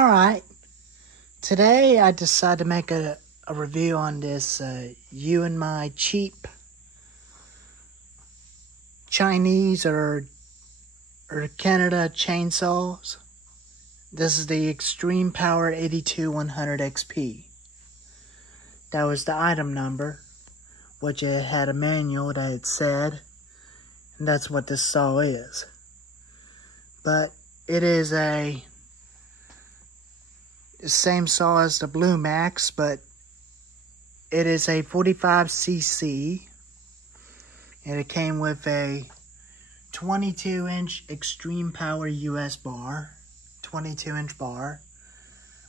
Alright, today I decided to make a review on this You and My cheap Chinese or Canada chainsaws. This is the Extreme Power 82100 XP. That was the item number, which it had a manual that it said, and that's what this saw is. But it is the same saw as the Blue Max, but it is a 45cc, and it came with a 22-inch Extreme Power US bar, 22-inch bar,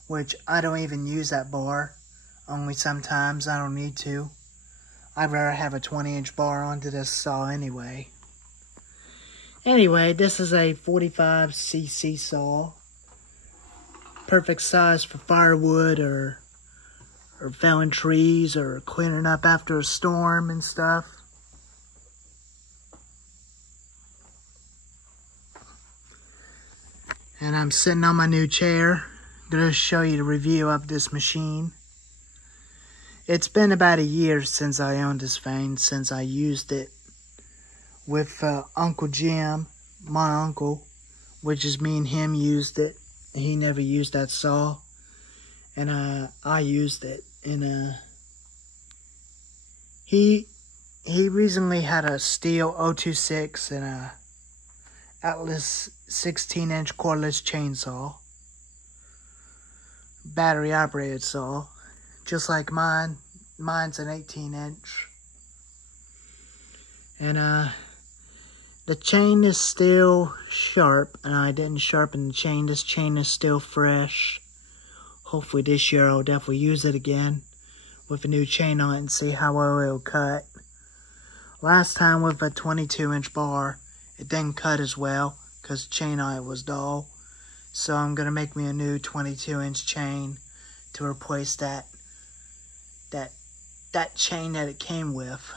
which I don't even use that bar, only sometimes. I don't need to. I'd rather have a 20-inch bar onto this saw anyway. Anyway, this is a 45cc saw. Perfect size for firewood or felling trees or cleaning up after a storm and stuff. And I'm sitting on my new chair. I'm going to show you the review of this machine. It's been about a year since I owned this thing, since I used it with Uncle Jim, my uncle, which is me and him used it. He never used that saw, and I used it. And he recently had a steel 026 and a Atlas 16-inch cordless chainsaw, battery operated saw, just like mine. Mine's an 18-inch, and the chain is still sharp, and I didn't sharpen the chain. This chain is still fresh. Hopefully this year I'll definitely use it again with a new chain on it and see how well it'll cut. Last time with a 22-inch bar, it didn't cut as well because the chain on it was dull. So I'm going to make me a new 22-inch chain to replace that chain that it came with.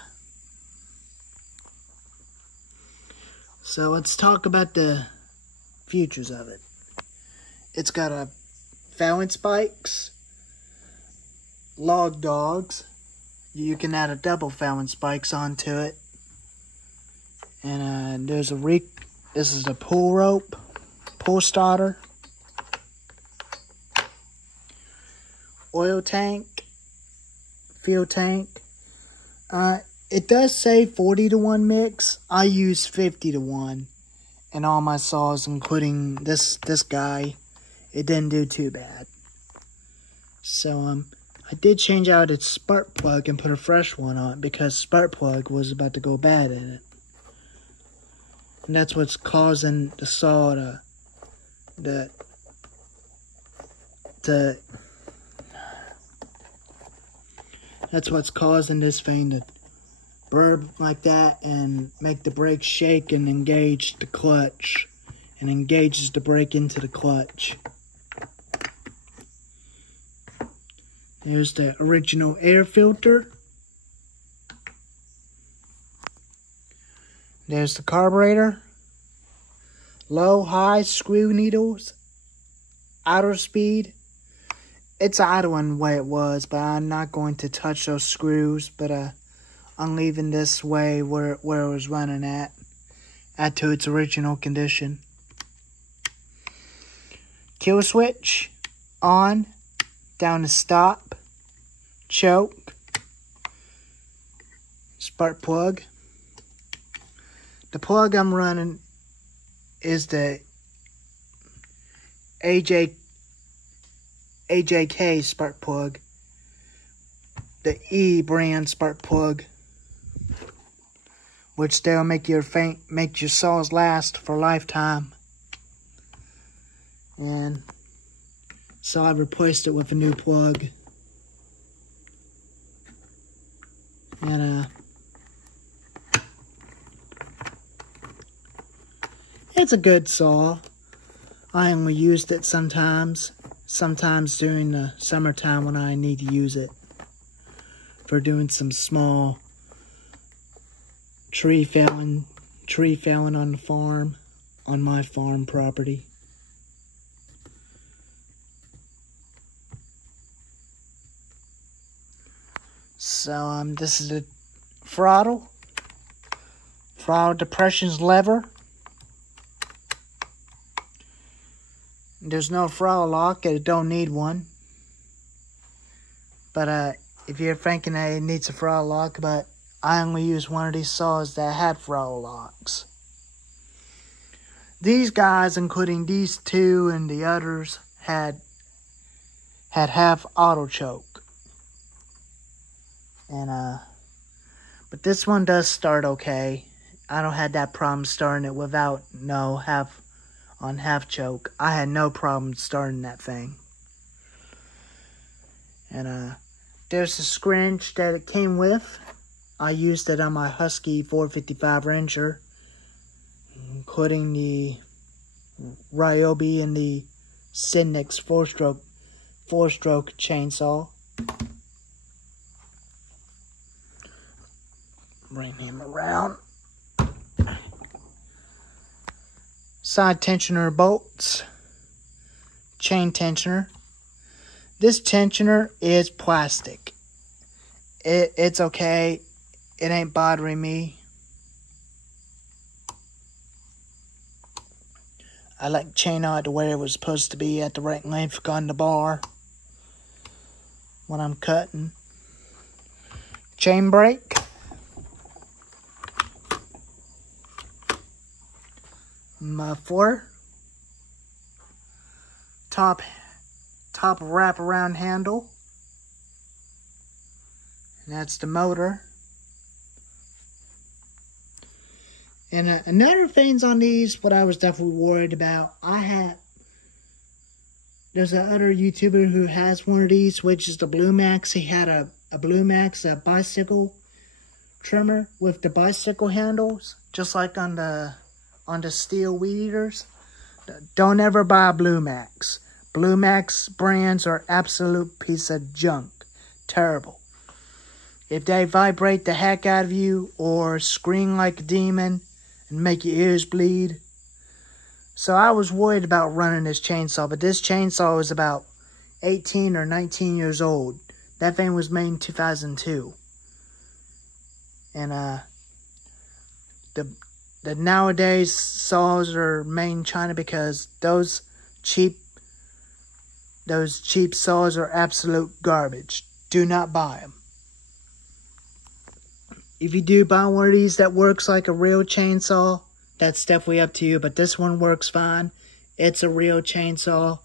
So let's talk about the features of it. It's got a felling spikes, log dogs. You can add a double felling spikes onto it. And there's a this is the pull rope, pull starter, oil tank, fuel tank. It does say 40-to-1 mix. I use 50-to-1 in all my saws, including this guy. It didn't do too bad. So I did change out its spark plug and put a fresh one on it because spark plug was about to go bad in it. And that's what's causing the saw that's what's causing this thing to burp like that and make the brake shake and engage the clutch, and engages the brake into the clutch. There's the original air filter. There's the carburetor. Low, high, screw needles. Idle speed. It's idling the way it was, but I'm not going to touch those screws. But I'm leaving this way where it was running at to its original condition. Kill switch on, down to stop, choke, spark plug. The plug I'm running is the AJK spark plug, the E brand spark plug, which they'll make your saws last for a lifetime. And so I replaced it with a new plug. And it's a good saw. I only used it sometimes during the summertime when I need to use it for doing some small tree felling on the farm, on my farm property. So this is the throttle depression's lever. There's no throttle lock, it don't need one. But if you're thinking that it needs a throttle lock, but I only use one of these saws that had throttle locks. These guys, including these two and the others, had half auto choke. And but this one does start okay. I don't have that problem starting it without half choke. I had no problem starting that thing. And there's a scrunch that it came with. I used it on my Husky 455 Ranger, including the Ryobi and the Sidnix four-stroke chainsaw. Bring him around. Side tensioner bolts. Chain tensioner. This tensioner is plastic. It's okay. It ain't bothering me. I like chain out to where it was supposed to be at the right length on the bar when I'm cutting. Chain brake. Muffler. Top wraparound handle. And that's the motor. And another things on these, what I was definitely worried about, there's another YouTuber who has one of these, which is the Blue Max. He had a Blue Max, a bicycle trimmer with the bicycle handles, just like on the steel weed eaters. Don't ever buy a Blue Max. Blue Max brands are absolute piece of junk. Terrible. If they vibrate the heck out of you or scream like a demon and make your ears bleed. So I was worried about running this chainsaw, but this chainsaw is about 18 or 19 years old. That thing was made in 2002. And the nowadays saws are made in China because those cheap saws are absolute garbage. Do not buy them. If you do buy one of these that works like a real chainsaw, that's definitely up to you. But this one works fine. It's a real chainsaw.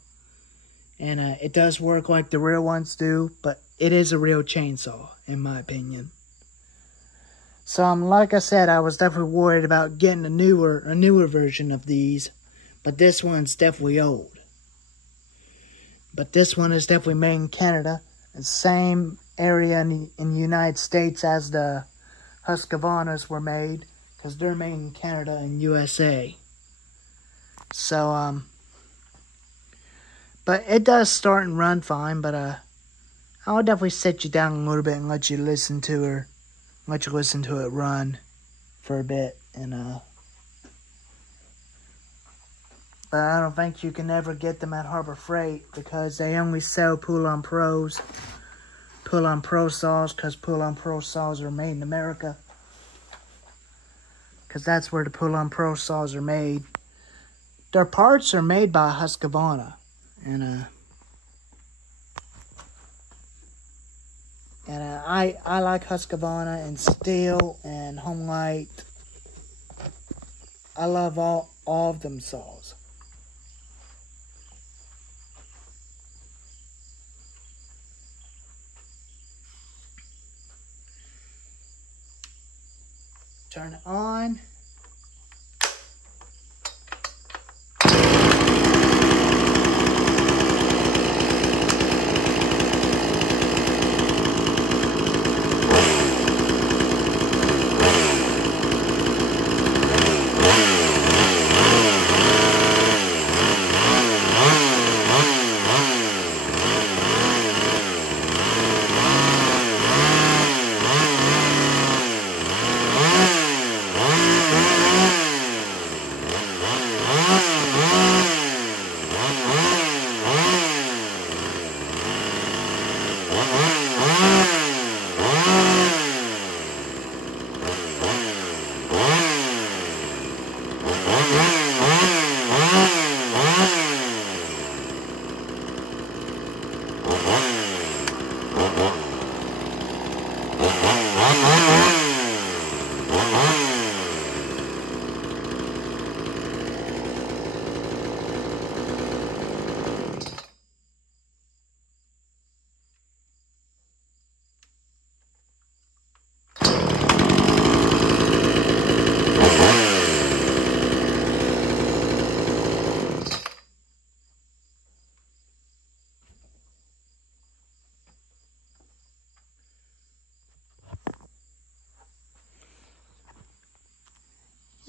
And it does work like the real ones do. But it is a real chainsaw, in my opinion. So, like I said, I was definitely worried about getting a newer version of these. But this one's definitely old. But this one is definitely made in Canada. The same area in the United States as the Husqvarnas were made, because they're made in Canada and USA. So, but it does start and run fine, but I'll definitely sit you down a little bit and let you listen to it run for a bit, and but I don't think you can ever get them at Harbor Freight because they only sell Pull-On Pros. Pull-On Pro saws, because Pull-On Pro saws are made in America. Because that's where the Pull-On Pro saws are made. Their parts are made by Husqvarna. And I like Husqvarna and Steel and Homelight. I love all of them saws. Turn it on.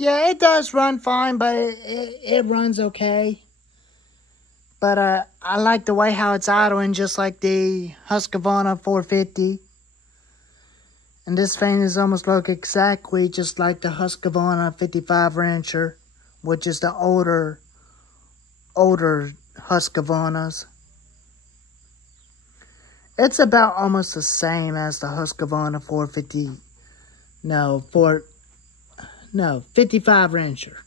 Yeah, it does run fine, but it runs okay. But I like the way how it's idling, just like the Husqvarna 450. And this fan is almost look exactly just like the Husqvarna 55 Rancher, which is the older Husqvarnas. It's about almost the same as the Husqvarna 450. No, 55 Rancher.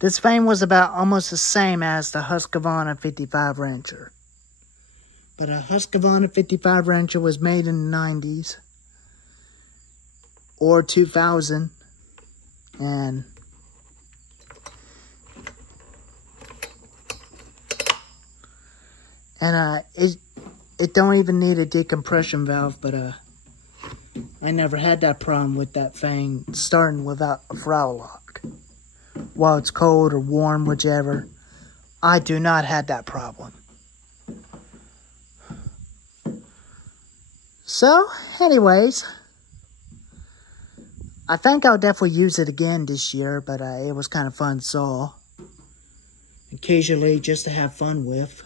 This fan was about almost the same as the Husqvarna 55 Rancher. But a Husqvarna 55 Rancher was made in the 90s. Or 2000. And it don't even need a decompression valve, but I never had that problem with that thing starting without a throttle lock. While it's cold or warm, whichever. I do not have that problem. So, anyways, I think I'll definitely use it again this year, but it was kind of fun saw. Occasionally just to have fun with.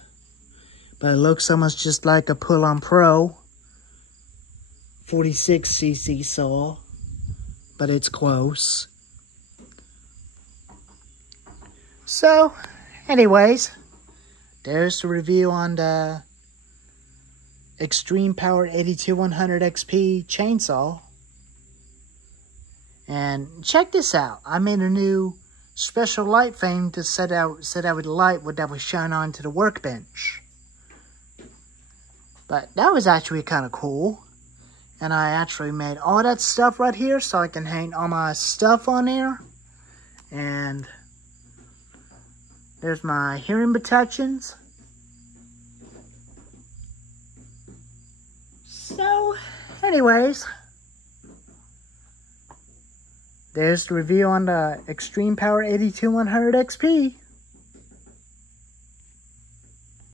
But it looks almost just like a Pull-On Pro 46cc saw, but it's close. So, anyways, there's the review on the Extreme Power 82100 XP chainsaw. And check this out. I made a new special light frame to set out with light that was shone onto the workbench. But that was actually kind of cool. And I actually made all that stuff right here so I can hang all my stuff on there. And there's my hearing protections. So, anyways, there's the review on the Extreme Power 82100 XP.